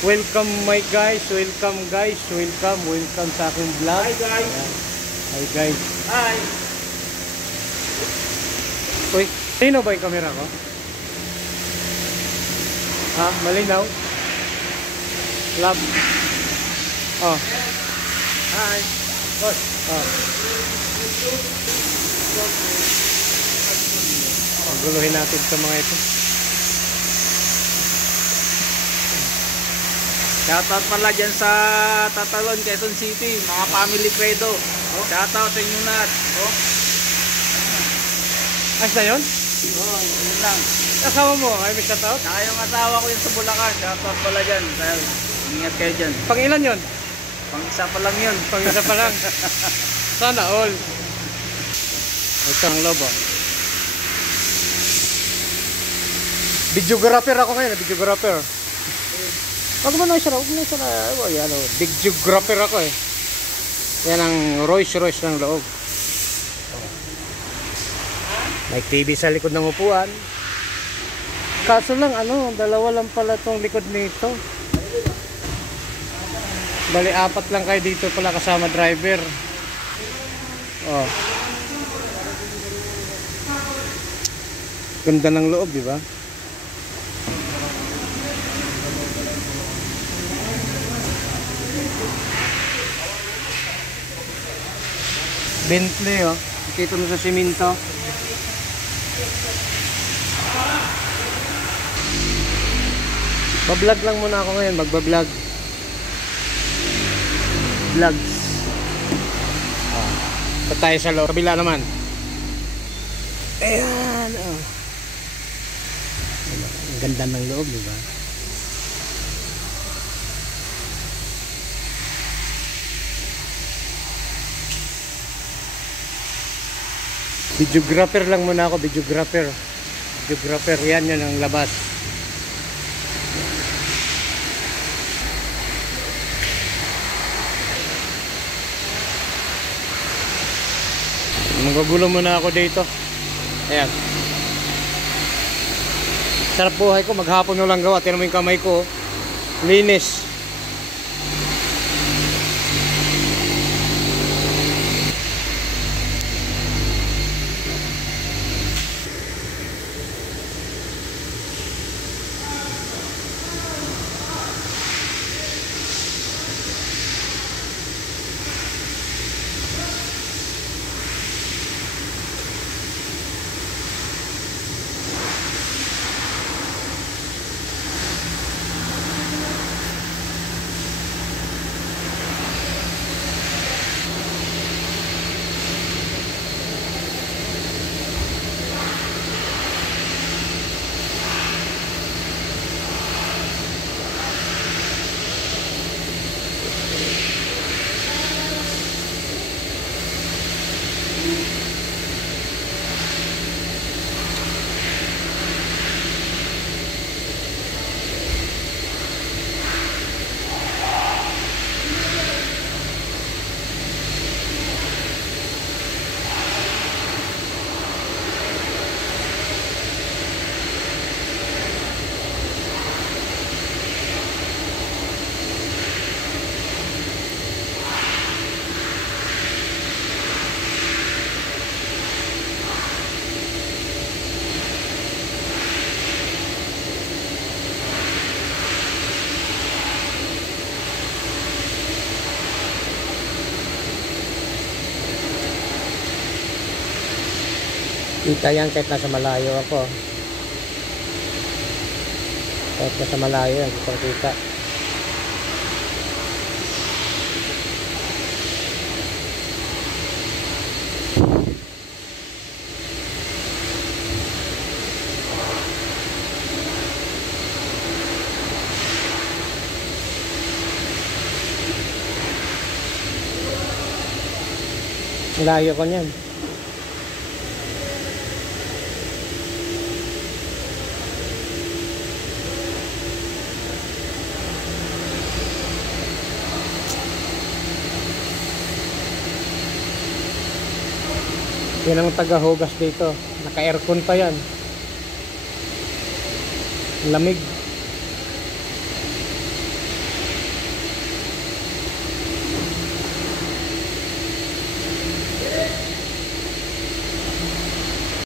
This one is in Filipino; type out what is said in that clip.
Welcome my guys, welcome guys, welcome sa aking vlog. Hi guys. Ayan. Hi guys. Hi. Uy, sino ba yung camera ko? Ha? Malinaw? Love. Oh. Hi. Boss. Oh. Guluhin natin sa mga ito. Shoutout pala dyan sa Tatalon, Quezon City, mga family credo. Shoutout sa inyo lahat. Ayos na yun? Yun lang. Asawa mo, ay may shoutout? Saka yung asawa ko yun sa Bulacan, shoutout pala dyan. Dahil, ingat kayo dyan. Pang ilan yun? Pang isa pa lang yun. Pang isa pa lang. Sana all. Ito ang lobo. Videographer ako ngayon, videographer. Wag mo na siya, videographer ako eh. Yan ang Rolls Royce ng loob. May TV sa likod ng upuan. Kaso lang dalawa lang pala tong likod nito. Bali, 4 lang kayo dito pala kasama driver. Oh. Ganda ng loob, di ba? Bentley, oh. Kita mo sa simento. Bablog lang muna ako ngayon, magbablog. Vlogs. Pa tayo sa loob. Kabila naman. Ayan, oh. Ang ganda ng loob, di ba? Videographer lang muna ako, videographer. Videographer, yan ang labas. Magagulo muna ako dito. Ayan. Sarap buhay ko, maghapon na lang gawa. Tingnan mo yung kamay ko, linis. Kita yan kahit nasa malayo ako. Kahit nasa malayo yan, kita. Malayo ko niyan. Yan ang taga-hugas dito. Naka-aircon pa yan. Lamig.